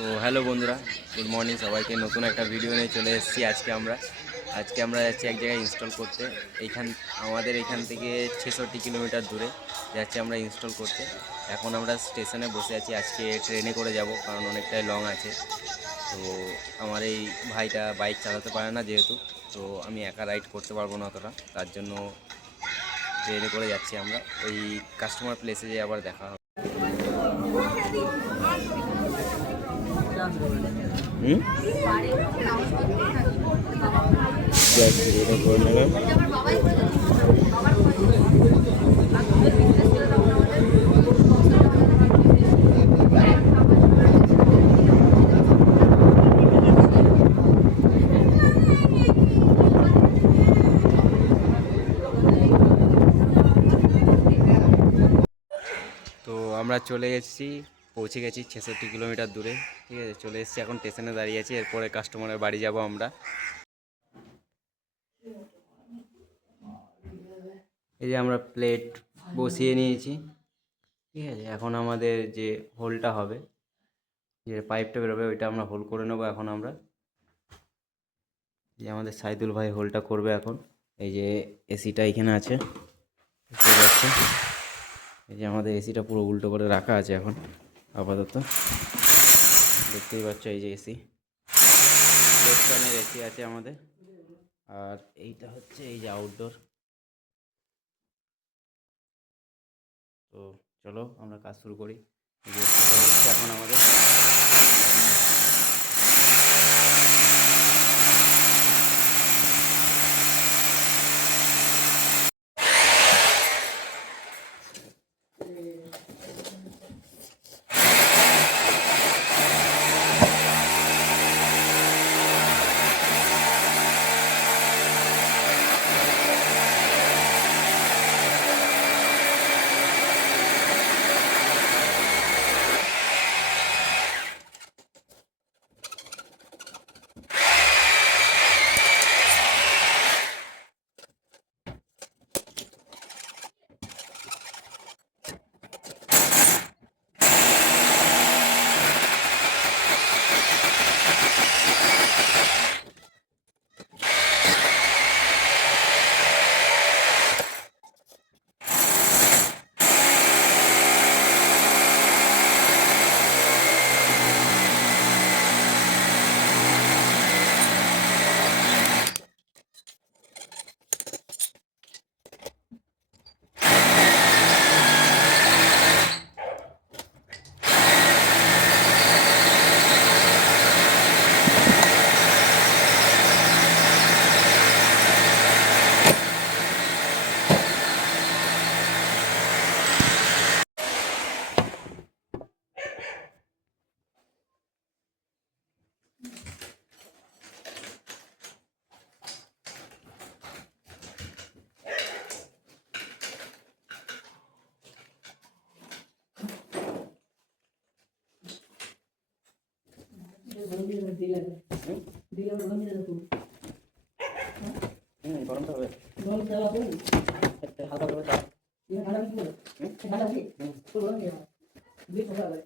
তো হ্যালো বন্ধুরা, good morning সবাইকে। নতুন একটা ভিডিও নিয়ে চলে এসেছি। আজকে আমরা যাচ্ছি এক জায়গায় ইনস্টল করতে। আমাদের এখান থেকে 66 কিলোমিটার দূরে যাচ্ছি আমরা ইনস্টল করতে। এখন আমরা স্টেশনে বসে আছি। আজকে ট্রেনে করে যাব, কারণ অনেকটাই লং আছে। তো আমার এই ভাইটা বাইক চালাতে পারে না যেহেতু, তো আমি একা রাইড করতে পারবো না অতটা, তার জন্য ট্রেনে করে যাচ্ছি আমরা। ওই কাস্টমার প্লেসে যেয়ে আবার দেখা হবে। হুম, এটা করে নেবেন। তো আমরা চলে এসেছি, পৌঁছে গেছি 66 কিলোমিটার দূরে। ঠিক আছে, চলে এসেছি, এখন স্টেশনে দাঁড়িয়ে আছি। এরপরে কাস্টমারের বাড়ি যাব আমরা। এই যে আমরা প্লেট বসিয়ে নিয়েছি। ঠিক আছে, এখন আমাদের যে হোলটা হবে, যে পাইপটা বেরোবে, ওইটা আমরা হোল করে নেবো এখন আমরা। এই যে আমাদের সাইদুল ভাই হোলটা করবে এখন। এই যে এসিটা এখানে আছে, দেখতে পাচ্ছ। এই যে আমাদের এসিটা পুরো উল্টো করে রাখা আছে এখন আপাতত, দেখতেই পাচ্ছ। এই যে এসি, লেফট ফ্যানের এসি আছে আমাদের। আর এইটা হচ্ছে এই যে আউটডোর। তো চলো আমরা কাজ শুরু করি। এই যে এসিটা হচ্ছে এখন আমাদের। গরমটা হবে, হালকা করে দাও। আপনি করতে হবে, আপনিও করতে হবে।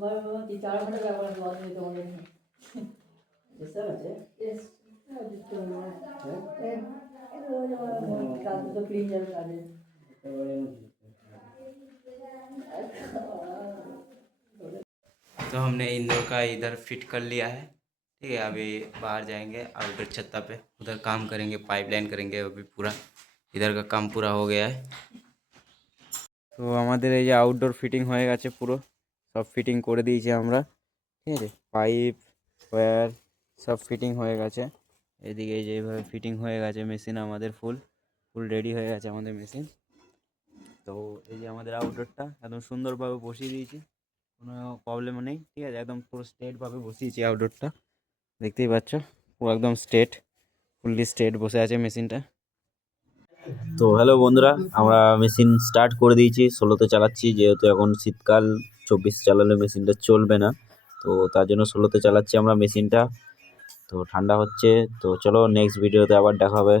4 घंटे का बाद में तो होने ऐसा है यस तो क्लीन जरूर आ जाए तो हमने इंडोर का इधर फिट कर लिया है। ठीक है, अभी बाहर जाएंगे आउटर छत्ता पे, उधर काम करेंगे, पाइपलाइन करेंगे। अभी पूरा इधर का काम पूरा हो गया है। তো আমাদের এই যে আউটডোর ফিটিং হয়ে গেছে, পুরো সব ফিটিং করে দিয়েছি আমরা। ঠিক আছে, পাইপ ওয়্যার সব ফিটিং হয়ে গেছে। এদিকে এই যে এইভাবে ফিটিং হয়ে গেছে, মেশিন আমাদের ফুল ফুল রেডি হয়ে গেছে আমাদের মেশিন। তো এই যে আমাদের আউটডোরটা একদম সুন্দরভাবে বসিয়ে দিয়েছি, কোনো প্রবলেমও নেই। ঠিক আছে, একদম পুরো স্ট্রেটভাবে বসিয়েছি আউটডোরটা, দেখতেই পাচ্ছ পুরো একদম স্ট্রেট, ফুললি স্ট্রেট বসে আছে মেশিনটা। তো হ্যালো বন্ধুরা, আমরা মেশিন স্টার্ট করে দিয়েছি, 16তে চালাচ্ছি। যেহেতু এখন শীতকাল, 24 চালালে মেশিনটা চলবে না, তো তার জন্য 16তে চালাচ্ছি আমরা মেশিনটা। তো ঠান্ডা হচ্ছে, তো চলো নেক্সট ভিডিওতে আবার দেখা হবে।